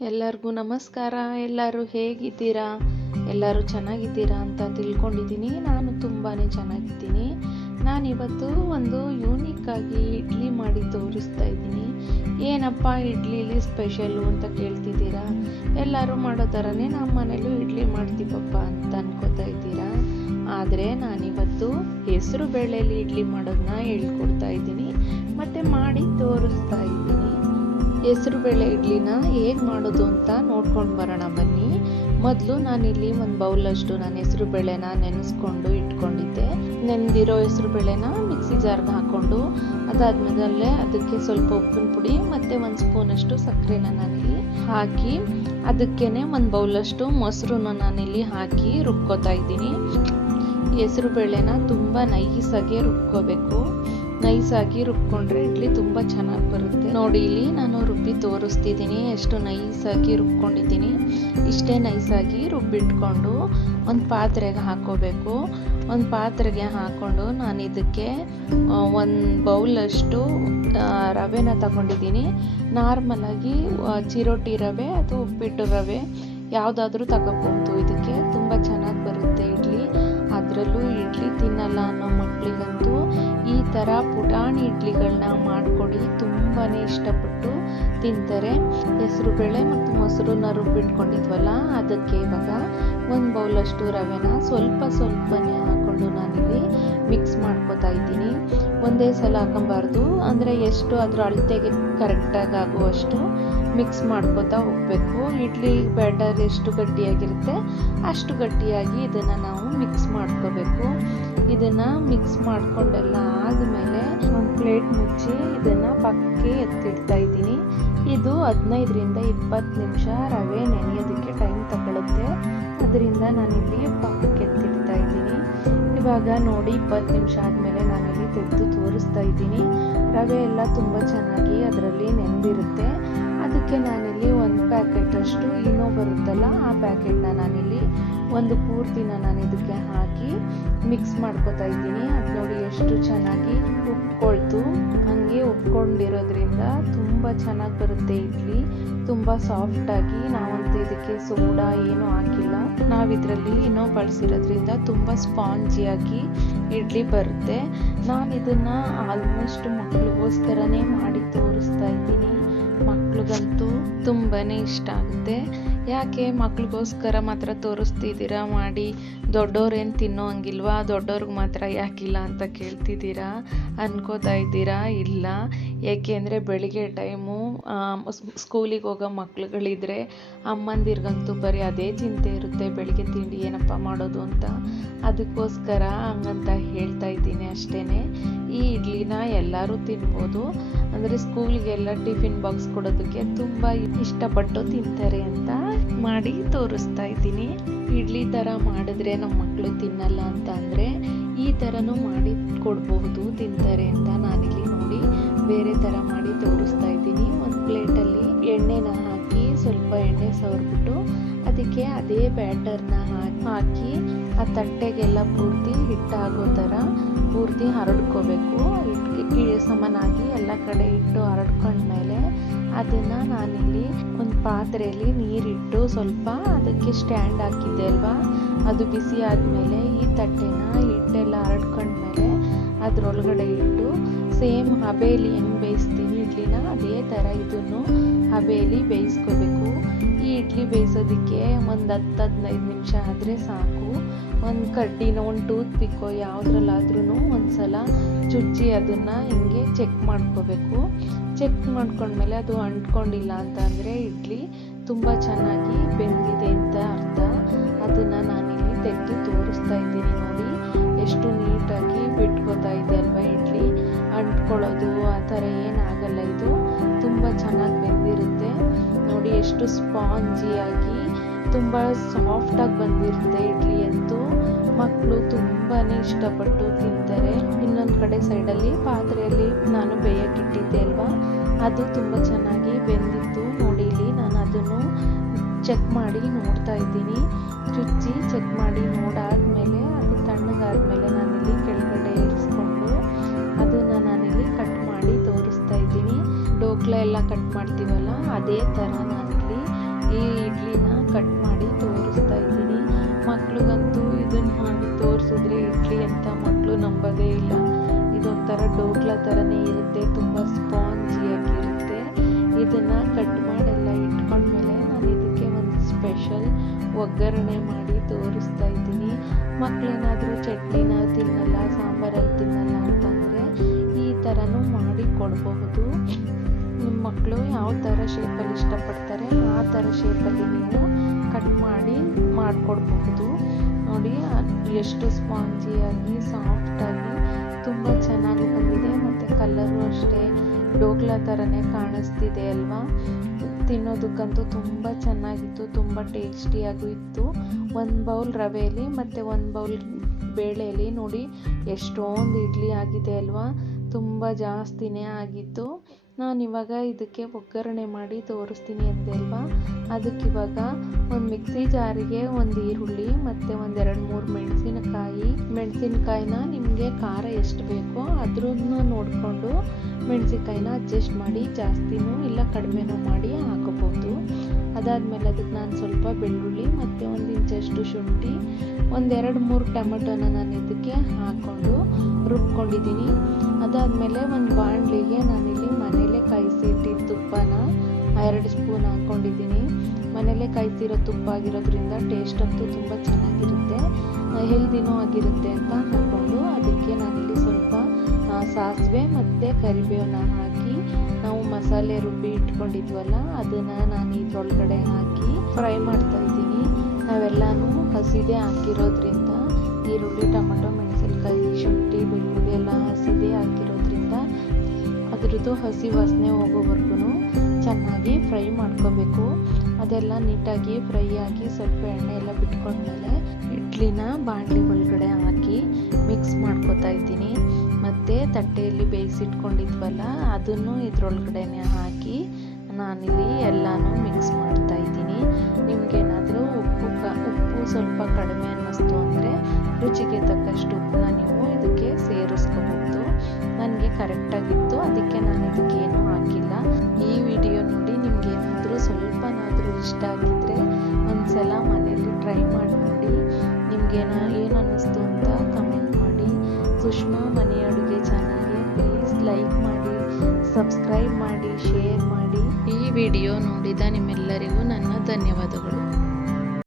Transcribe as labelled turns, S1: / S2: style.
S1: ಎಲ್ಲರಿಗೂ ನಮಸ್ಕಾರ. ಎಲ್ಲರೂ ಹೇಗಿದ್ದೀರಾ? ಎಲ್ಲರೂ ಚೆನ್ನಾಗಿದ್ದೀರಾ ಅಂತ ತಿಳ್ಕೊಂಡಿದ್ದೀನಿ. ನಾನು ತುಂಬಾ ಚೆನ್ನಾಗಿದ್ದೀನಿ. ನಾನಿವತ್ತು ಒಂದು ಯೂನಿಕ್ ಆಗಿ ಇಡ್ಲಿ ಮಾಡಿ ತೋರಿಸ್ತಾ ಇದ್ದೀನಿ. ಏನಪ್ಪ ಇಡ್ಲಿಲಿ ಸ್ಪೆಷಲ್ಲು ಅಂತ ಕೇಳ್ತಿದ್ದೀರಾ? ಎಲ್ಲರೂ ಮಾಡೋ ಥರನೇ ನಮ್ಮ ಮನೇಲೂ ಇಡ್ಲಿ ಮಾಡ್ತೀವಪ್ಪ ಅಂತ ಅನ್ಕೋತಾ ಇದ್ದೀರಾ? ಆದರೆ ನಾನಿವತ್ತು ಹೆಸರು ಬೇಳೆಯಲ್ಲಿ ಇಡ್ಲಿ ಮಾಡೋದನ್ನ ಹೇಳ್ಕೊಡ್ತಾ ಇದ್ದೀನಿ. ಮತ್ತು ಮಾಡಿ ತೋರಿಸ್ತಾ ಇದ್ದೀನಿ. ಹೆಸರು ಬೇಳೆ ಇಡ್ಲಿನ ಹೇಗೆ ಮಾಡೋದು ಅಂತ ನೋಡ್ಕೊಂಡು ಬರೋಣ ಬನ್ನಿ. ಮೊದಲು ನಾನಿಲ್ಲಿ ಒಂದು ಬೌಲಷ್ಟು ನಾನು ಹೆಸರು ಬೇಳೆನ ನೆನೆಸ್ಕೊಂಡು ಇಟ್ಕೊಂಡಿದ್ದೆ. ನೆನೆದಿರೋ ಹೆಸರು ಬೇಳೆನ ಮಿಕ್ಸಿ ಜಾರ್ಗೆ ಹಾಕ್ಕೊಂಡು ಅದಾದ್ಮೇಲೆ ಅದಕ್ಕೆ ಸ್ವಲ್ಪ ಉಪ್ಪಿನ ಪುಡಿ ಮತ್ತು ಒಂದು ಸ್ಪೂನಷ್ಟು ಸಕ್ಕರೆನ ನಾನಿಲ್ಲಿ ಹಾಕಿ ಅದಕ್ಕೇನೆ ಒಂದು ಬೌಲಷ್ಟು ಮೊಸರನ್ನ ನಾನಿಲ್ಲಿ ಹಾಕಿ ರುಬ್ಕೋತಾ ಇದ್ದೀನಿ. ಹೆಸರು ಬೇಳೆನ ತುಂಬ ನೈಸಾಗೆ ರುಬ್ಕೋಬೇಕು. ನೈಸಾಗಿ ರುಬ್ಕೊಂಡ್ರೆ ಇಡ್ಲಿ ತುಂಬ ಚೆನ್ನಾಗಿ ಬರುತ್ತೆ. ನೋಡಿ, ಇಲ್ಲಿ ನಾನು ರುಬ್ಬಿ ತೋರಿಸ್ತಿದ್ದೀನಿ ಎಷ್ಟು ನೈಸಾಗಿ ರುಬ್ಕೊಂಡಿದ್ದೀನಿ. ಇಷ್ಟೇ ನೈಸಾಗಿ ರುಬ್ಬಿಟ್ಕೊಂಡು ಒಂದು ಪಾತ್ರೆಗೆ ಹಾಕೋಬೇಕು ಒಂದು ಪಾತ್ರೆಗೆ ಹಾಕ್ಕೊಂಡು ನಾನು ಇದಕ್ಕೆ ಒಂದು ಬೌಲಷ್ಟು ರವೆನ ತಗೊಂಡಿದ್ದೀನಿ. ನಾರ್ಮಲಾಗಿ ಚಿರೋಟಿ ರವೆ ಅಥವಾ ಉಪ್ಪಿಟ್ಟು ರವೆ, ಯಾವುದಾದ್ರೂ ತಗೋಬಹುದು. ಇದಕ್ಕೆ ತುಂಬ ಚೆನ್ನಾಗಿ ಬರುತ್ತೆ ಇಡ್ಲಿ. ಅದರಲ್ಲೂ ಇಡ್ಲಿ ತಿನ್ನಲ್ಲ ಅನ್ನೋ ಮಕ್ಕಳಿಗಂತೂ ಈ ಥರ ಪುಟಾಣಿ ಇಡ್ಲಿಗಳನ್ನ ಮಾಡಿಕೊಡಿ ತುಂಬಾ ಇಷ್ಟಪಟ್ಟು ತಿಂತಾರೆ. ಹೆಸರು ಬೇಳೆ ಮತ್ತು ಮೊಸರನ್ನ ರುಬ್ಬಿಟ್ಕೊಂಡಿದ್ವಲ್ಲ ಅದಕ್ಕೆ ಇವಾಗ ಒಂದು ಬೌಲಷ್ಟು ರವೆನ ಸ್ವಲ್ಪ ಸ್ವಲ್ಪನೇ ಹಾಕ್ಕೊಂಡು ನಾನಿಲ್ಲಿ ಮಿಕ್ಸ್ ಮಾಡ್ಕೋತಾ ಇದ್ದೀನಿ. ಒಂದೇ ಸಲ ಹಾಕೊಬಾರ್ದು, ಅಂದರೆ ಎಷ್ಟು ಅದರ ಅಳತೆಗೆ ಕರೆಕ್ಟಾಗಿ ಆಗುವಷ್ಟು ಮಿಕ್ಸ್ ಮಾಡ್ಕೋತಾ ಹೋಗಬೇಕು. ಇಡ್ಲಿ ಬ್ಯಾಟರ್ ಎಷ್ಟು ಗಟ್ಟಿಯಾಗಿರುತ್ತೆ ಅಷ್ಟು ಗಟ್ಟಿಯಾಗಿ ಇದನ್ನು ನಾವು ಮಿಕ್ಸ್ ಮಾಡ್ಕೋಬೇಕು. ಇದನ್ನು ಮಿಕ್ಸ್ ಮಾಡಿಕೊಂಡೆಲ್ಲ ಆದಮೇಲೆ ಒಂದು ಪ್ಲೇಟ್ ಮುಚ್ಚಿ ಇದನ್ನು ಪಕ್ಕಕ್ಕೆ ಎತ್ತಿಡ್ತಾ ಇದ್ದೀನಿ. ಇದು ಹದಿನೈದರಿಂದ ಇಪ್ಪತ್ತು ನಿಮಿಷ ರವೆ ನೆನೆಯೋದಕ್ಕೆ ಟೈಮ್ ತಗೊಳುತ್ತೆ. ಅದರಿಂದ ನಾನಿಲ್ಲಿ ಪಕ್ಕಕ್ಕೆ ಎತ್ತಿಡ್ತಾ ಇದ್ದೀನಿ. ಇವಾಗ ನೋಡಿ ಇಪ್ಪತ್ತು ನಿಮಿಷ ಆದಮೇಲೆ ನಾನಿಲ್ಲಿ ತೆಗೆದು ತೋರಿಸ್ತಾ ಇದ್ದೀನಿ. ರವೆ ಎಲ್ಲ ತುಂಬ ಚೆನ್ನಾಗಿ ಪ್ಯಾಕೆಟಷ್ಟು ಇನೋ ಬರುತ್ತಲ್ಲ, ಆ ಪ್ಯಾಕೆಟ್ನ ನಾನಿಲ್ಲಿ ಒಂದು ಪೂರ್ತಿನ ನಾನು ಇದಕ್ಕೆ ಹಾಕಿ ಮಿಕ್ಸ್ ಮಾಡ್ಕೊತಾ ಇದ್ದೀನಿ. ಅದು ನೋಡಿ ಎಷ್ಟು ಚೆನ್ನಾಗಿ ಉಪ್ಕೊಳ್ತು. ಹಾಗೆ ಉಪ್ಕೊಂಡಿರೋದ್ರಿಂದ ತುಂಬ ಚೆನ್ನಾಗಿ ಬರುತ್ತೆ ಇಡ್ಲಿ. ತುಂಬ ಸಾಫ್ಟಾಗಿ ನಾವಂತೂ ಇದಕ್ಕೆ ಸೋಡಾ ಏನೂ ಹಾಕಿಲ್ಲ. ನಾವು ಇದರಲ್ಲಿ ಇನ್ನೂ ಬಳಸಿರೋದ್ರಿಂದ ತುಂಬ ಸ್ಪಾಂಜಿಯಾಗಿ ಇಡ್ಲಿ ಬರುತ್ತೆ. ನಾನು ಇದನ್ನು ಆಲ್ಮೋಸ್ಟ್ ಇದ್ದೀನಿ ಮಕ್ಳಿಗಂತೂ ತುಂಬಾ ಇಷ್ಟ ಆಗುತ್ತೆ. ಯಾಕೆ ಮಕ್ಳಿಗೋಸ್ಕರ ಮಾತ್ರ ತೋರಿಸ್ತಿದ್ದೀರಾ? ಮಾಡಿ ದೊಡ್ಡವ್ರೇನು ತಿನ್ನೋ ಹಂಗಿಲ್ವಾ? ದೊಡ್ಡವ್ರಿಗೆ ಮಾತ್ರ ಯಾಕಿಲ್ಲ ಅಂತ ಕೇಳ್ತಿದ್ದೀರಾ? ಅನ್ಕೋತಾ ಇದ್ದೀರಾ? ಇಲ್ಲ. ಏಕೆಂದರೆ ಬೆಳಿಗ್ಗೆ ಟೈಮು ಸ್ಕೂಲಿಗೆ ಹೋಗೋ ಮಕ್ಳುಗಳಿದ್ರೆ ಅಮ್ಮಂದಿರಿಗಂತೂ ಬರೀ ಅದೇ ಚಿಂತೆ ಇರುತ್ತೆ, ಬೆಳಿಗ್ಗೆ ತಿಂಡಿ ಏನಪ್ಪ ಮಾಡೋದು ಅಂತ. ಅದಕ್ಕೋಸ್ಕರ ಹಂಗಂತ ಹೇಳ್ತಾ ಇದ್ದೀನಿ ಅಷ್ಟೇ ಈ ಇಡ್ಲಿನ ಎಲ್ಲರೂ ತಿನ್ಬೋದು. ಅಂದರೆ ಸ್ಕೂಲಿಗೆಲ್ಲ ಟಿಫಿನ್ ಬಾಕ್ಸ್ ಕೊಡೋದಕ್ಕೆ ತುಂಬ ಇಷ್ಟಪಟ್ಟು ತಿಂತಾರೆ ಅಂತ ಮಾಡಿ ತೋರಿಸ್ತಾ ಇದ್ದೀನಿ. ಇಡ್ಲಿ ಥರ ಮಾಡಿದ್ರೆ ನಮ್ಮ ಮಕ್ಕಳು ತಿನ್ನಲ್ಲ ಅಂತ ಅಂದರೆ ಈ ಥರನೂ ಮಾಡಿ ಕೊಡ್ಬಹುದು, ತಿಂತಾರೆ ಅಂತ ನೋಡಿ ಬೇರೆ ಥರ ಮಾಡಿ ತೋರಿಸ್ತಾ ಇದ್ದೀನಿ. ಒಂದು ಪ್ಲೇಟಲ್ಲಿ ಎಣ್ಣೆನ ಹಾಕಿ ಸ್ವಲ್ಪ ಎಣ್ಣೆ ಸವರ್ಬಿಟ್ಟು ಅದಕ್ಕೆ ಅದೇ ಬ್ಯಾಟರ್ನ ಹಾಕಿ ಆ ತಟ್ಟೆಗೆಲ್ಲ ಪೂರ್ತಿ ಹಿಟ್ಟಾಗೋ ಥರ ಪೂರ್ತಿ ಹರಡ್ಕೋಬೇಕು. ಹಿಟ್ಟು ಸಮನಾಗಿ ಎಲ್ಲ ಕಡೆ ಇಟ್ಟು ಹರಡ್ಕೊಂಡ್ಮೇಲೆ ಅದನ್ನು ನಾನಿಲ್ಲಿ ಒಂದು ಪಾತ್ರೆಯಲ್ಲಿ ನೀರಿಟ್ಟು ಸ್ವಲ್ಪ ಅದಕ್ಕೆ ಸ್ಟ್ಯಾಂಡ್ ಹಾಕಿದ್ದೆ ಅಲ್ವಾ? ಅದು ಬಿಸಿ ಆದಮೇಲೆ ಈ ತಟ್ಟೆನ ಹಿಟ್ಟೆಲ್ಲ ಹರಡ್ಕೊಂಡ್ಮೇಲೆ ಅದರೊಳಗಡೆ ಇಟ್ಟು ಸೇಮ್ ಹಬೆಯಲ್ಲಿ ಹೆಂಗೆ ಬೇಯಿಸ್ತೀವಿ ಇಡ್ಲಿನ ಅದೇ ಥರ ಇದನ್ನು ಹಬೆಯಲ್ಲಿ ಬೇಯಿಸ್ಕೋಬೇಕು. ಈ ಇಡ್ಲಿ ಬೇಯಿಸೋದಕ್ಕೆ ಒಂದು ಹತ್ತು ಹದಿನೈದು ನಿಮಿಷ ಆದರೆ ಸಾಕು. ಒಂದು ಕಡ್ಡಿನೋ, ಒಂದು ಟೂತ್ ಪಿಕ್ಕೋ ಯಾವುದ್ರಲ್ಲಾದ್ರೂ ಒಂದು ಸಲ ಚುಚ್ಚಿ ಅದನ್ನು ಹಿಂಗೆ ಚೆಕ್ ಮಾಡ್ಕೋಬೇಕು. ಚೆಕ್ ಮಾಡ್ಕೊಂಡ್ಮೇಲೆ ಅದು ಅಂಟ್ಕೊಂಡಿಲ್ಲ ಅಂತ ಅಂದರೆ ಇಡ್ಲಿ ತುಂಬ ಚೆನ್ನಾಗಿ ಬೆಂದಿದೆ ಅಂತ ಅರ್ಥ. ಅದನ್ನು ನಾನಿಲ್ಲಿ ತೆಗೆದು ತೋರಿಸ್ತಾ ಇದ್ದೀನಿ ನೋಡಿ. ಎಷ್ಟು ನೀಟಾಗಿ ಬಿಟ್ಕೋತಾ ಇದೆ. ಎಷ್ಟು ಸ್ಪಾಂಜಿಯಾಗಿ ತುಂಬ ಸಾಫ್ಟಾಗಿ ಬಂದಿರುತ್ತೆ ಇಡ್ಲಿ ಅಂತೂ. ಮಕ್ಕಳು ತುಂಬಾ ಇಷ್ಟಪಟ್ಟು ತಿಂತಾರೆ. ಇನ್ನೊಂದು ಕಡೆ ಸೈಡಲ್ಲಿ ಪಾತ್ರೆಯಲ್ಲಿ ನಾನು ಬೇಯಕ್ಕಿಟ್ಟಿದ್ದೆ ಅಲ್ವಾ? ಅದು ತುಂಬ ಚೆನ್ನಾಗಿ ಬೆಂದಿತ್ತು. ನೋಡಿ ಇಲ್ಲಿ ನಾನು ಅದನ್ನು ಚೆಕ್ ಮಾಡಿ ನೋಡ್ತಾ ಇದ್ದೀನಿ. ಚುಚ್ಚಿ ಚೆಕ್ ಮಾಡಿ ನೋಡಾದ್ಮೇಲೆ, ಅದು ತಣ್ಣಗಾದಮೇಲೆ ನಾನಿಲ್ಲಿ ಕೆಳಗಡೆ ಇರಿಸ್ಕೊಂಡು ಅದನ್ನು ನಾನಿಲ್ಲಿ ಕಟ್ ಮಾಡಿ ತೋರಿಸ್ತಾ ಇದ್ದೀನಿ. ಡೋಕ್ಲ ಎಲ್ಲ ಕಟ್ ಮಾಡ್ತೀವಲ್ಲ, ಅದೇ ಥರ ಇಡ್ಲಿನ ಕಟ್ ಮಾಡಿ ತೋರಿಸ್ತಾ ಇದ್ದೀನಿ. ಮಕ್ಳಿಗಂತೂ ಇದನ್ನ ಮಾಡಿ ತೋರಿಸಿದ್ರೆ ಇಡ್ಲಿ ಅಂತ ಮಕ್ಕಳು ನಂಬೋದೇ ಇಲ್ಲ. ಇದೊಂಥರ ಡೋಕ್ಲ ಥರನೇ ಇರುತ್ತೆ, ತುಂಬ ಸ್ಪಾಂಜಿಯಾಗಿರುತ್ತೆ ಇದನ್ನು ಕಟ್ ಮಾಡೆಲ್ಲ ಇಟ್ಕೊಂಡ್ಮೇಲೆ ನಾನು ಇದಕ್ಕೆ ಒಂದು ಸ್ಪೆಷಲ್ ಒಗ್ಗರಣೆ ಮಾಡಿ ತೋರಿಸ್ತಾ ಇದ್ದೀನಿ. ಮಕ್ಕಳೇನಾದರೂ ಚಟ್ನಿನ ತಿನ್ನಲ್ಲ, ಸಾಂಬಾರಲ್ಲಿ ತಿನ್ನಲ್ಲ ಅಂತಂದರೆ ಈ ಥರನೂ ಮಾಡಿ ಕೊಡಬಹುದು. ನಿಮ್ಮ ಮಕ್ಕಳು ಯಾವ ಥರ ಶೇಪಲ್ಲಿ ಇಷ್ಟಪಡ್ತಾರೆ, ಆ ಥರ ಶೇಪಲ್ಲಿ ನೀವು ಕಟ್ ಮಾಡಿ ಮಾಡಿಕೊಡ್ಬಹುದು. ನೋಡಿ, ಎಷ್ಟು ಸ್ಪಾಂಜಿಯಾಗಿ ಸಾಫ್ಟಾಗಿ ತುಂಬ ಚೆನ್ನಾಗಿ ಬಂದಿದೆ. ಮತ್ತು ಕಲರು ಅಷ್ಟೇ ಡೋಗ್ಲಾ ಥರನೇ ಕಾಣಿಸ್ತಿದೆ ಅಲ್ವಾ? ತಿನ್ನೋದಕ್ಕಂತೂ ತುಂಬ ಚೆನ್ನಾಗಿತ್ತು, ತುಂಬ ಟೇಸ್ಟಿಯಾಗೂ ಇತ್ತು. ಒಂದು ಬೌಲ್ ರವೆಯಲ್ಲಿ, ಮತ್ತು ಒಂದು ಬೌಲ್ ಬೇಳೆಯಲ್ಲಿ ನೋಡಿ, ಎಷ್ಟೊಂದು ಇಡ್ಲಿ ಆಗಿದೆ ಅಲ್ವಾ? ತುಂಬ ಜಾಸ್ತಿನೇ ಆಗಿತ್ತು. ನಾನು ಇವಾಗ ಇದಕ್ಕೆ ಒಗ್ಗರಣೆ ಮಾಡಿ ತೋರಿಸ್ತೀನಿ ಅಂದೆ ಅಲ್ವಾ ಅದಕ್ಕಿವಾಗ ಒಂದು ಮಿಕ್ಸಿ ಜಾರಿಗೆ ಒಂದು ಈರುಳ್ಳಿ ಮತ್ತು ಒಂದೆರಡು ಮೂರು ಮೆಣಸಿನಕಾಯಿ. ಮೆಣಸಿನಕಾಯಿನ ನಿಮಗೆ ಖಾರ ಎಷ್ಟು ಬೇಕೋ ಅದ್ರನ್ನು ನೋಡಿಕೊಂಡು ಮೆಣಸಿನಕಾಯಿನ ಅಡ್ಜಸ್ಟ್ ಮಾಡಿ ಜಾಸ್ತಿನೂ ಇಲ್ಲ ಕಡಿಮೆನೂ ಮಾಡಿ ಹಾಕೋಬೋದು ಅದಾದಮೇಲೆ ಅದಕ್ಕೆ ನಾನು ಸ್ವಲ್ಪ ಬೆಳ್ಳುಳ್ಳಿ ಮತ್ತು ಒಂದು ಇಂಚಷ್ಟು ಶುಂಠಿ ಒಂದೆರಡು ಮೂರು ಟೊಮೆಟೊನ ನಾನು ಇದಕ್ಕೆ ಹಾಕ್ಕೊಂಡು ರುಬ್ಕೊಂಡಿದ್ದೀನಿ. ಅದಾದಮೇಲೆ ಒಂದು ಬಾಣಲಿಗೆ ನಾನಿಲ್ಲಿ ಮನೇಲೆ ಕಾಯಿಸಿ ಇಟ್ಟಿದ್ದ ತುಪ್ಪನ ಎರಡು ಸ್ಪೂನ್ ಹಾಕ್ಕೊಂಡಿದ್ದೀನಿ. ಮನೇಲೆ ಕಾಯಿಸಿರೋ ತುಪ್ಪ ಆಗಿರೋದ್ರಿಂದ ಟೇಸ್ಟ್ ಅಂತೂ ತುಂಬ ಚೆನ್ನಾಗಿರುತ್ತೆ ಹೆಲ್ದಿನೂ ಆಗಿರುತ್ತೆ ಅಂತ ಹಾಕ್ಕೊಂಡು ಅದಕ್ಕೆ ನಾನಿಲ್ಲಿ ಸ್ವಲ್ಪ ಸಾಸಿವೆ ಮತ್ತು ಕರಿಬೇವನ್ನ ಹಾಕಿ ನಾವು ಮಸಾಲೆ ರುಬ್ಬಿ ಇಟ್ಕೊಂಡಿದ್ವಲ್ಲ, ಅದನ್ನು ನಾನು ಇದ್ರೊಳಗಡೆ ಹಾಕಿ ಫ್ರೈ ಮಾಡ್ತಾ ಇದ್ದೀನಿ. ನಾವೆಲ್ಲನೂ ಹಸಿದೆ ಹಾಕಿರೋದ್ರಿಂದ, ಈರುಳ್ಳಿ, ಟೊಮೆಟೊ, ಮೆಣಸಿನ್ಕಾಯಿ, ಶುಂಠಿ, ಬೆಳ್ಳುಳ್ಳಿ ಎಲ್ಲ ಹಸಿದೆ ಹಾಕಿರೋದ್ರಿಂದ ಅದ್ರದ್ದು ಹಸಿ ವಾಸನೆ ಹೋಗೋವರೆಗೂ ಚೆನ್ನಾಗಿ ಫ್ರೈ ಮಾಡ್ಕೋಬೇಕು. ಅದೆಲ್ಲ ನೀಟಾಗಿ ಫ್ರೈ ಆಗಿ ಸ್ವಲ್ಪ ಎಣ್ಣೆ ಎಲ್ಲ ಬಿಟ್ಕೊಂಡ್ಮೇಲೆ ಇಡ್ಲಿನ ಬಾಣಲಿ ಒಳಗಡೆ ಹಾಕಿ ಮಿಕ್ಸ್ ಮಾಡ್ಕೋತಾ ಇದ್ದೀನಿ. ಮತ್ತು ತಟ್ಟೆಯಲ್ಲಿ ಬೇಯಿಸಿಟ್ಕೊಂಡಿದ್ವಲ್ಲ, ಅದನ್ನು ಇದ್ರೊಳಗಡೆನೆ ಹಾಕಿ ನಾನಿಲ್ಲಿ ಎಲ್ಲನೂ ಮಿಕ್ಸ್ ಮಾಡ್ತಾ ಇದ್ದೀನಿ. ನಿಮಗೇನಾದರೂ ಉಪ್ಪು ಕ, ಉಪ್ಪು ಸ್ವಲ್ಪ ಕಡಿಮೆ ಅನ್ನಿಸ್ತು ಅಂದರೆ ರುಚಿಗೆ ತಕ್ಕಷ್ಟು ಉಪ್ಪನ್ನ ನೀವು ಇದಕ್ಕೆ ಸೇರಿಸ್ಕೋಬಹುದು ನನಗೆ ಕರೆಕ್ಟಾಗಿತ್ತು, ಅದಕ್ಕೆ ನಾನು ಇದಕ್ಕೆ ಏನು ಹಾಕಿಲ್ಲ. ಈ ವಿಡಿಯೋ ನೋಡಿ ನಿಮ್ಗೆ ಏನಾದರೂ ಸ್ವಲ್ಪನಾದರೂ ಇಷ್ಟ ಆಗಿದ್ರೆ ಒಂದ್ಸಲ ಮನೆಯಲ್ಲಿ ಟ್ರೈ ಮಾಡಿ ನೋಡಿ ನಿಮಗೇನ, ಏನು ಅನ್ನಿಸ್ತು ಅಂತ ಕಮೆಂಟ್ ಮಾಡಿ. ಸುಷ್ಮಾ ಮನೆ ಸಬ್ಸ್ಕ್ರೈಬ್ ಮಾಡಿ ಶೇರ್ ಮಾಡಿ. ಈ ವಿಡಿಯೋ ನೋಡಿದ ನಿಮ್ಮೆಲ್ಲರಿಗೂ ನನ್ನ ಧನ್ಯವಾದಗಳು.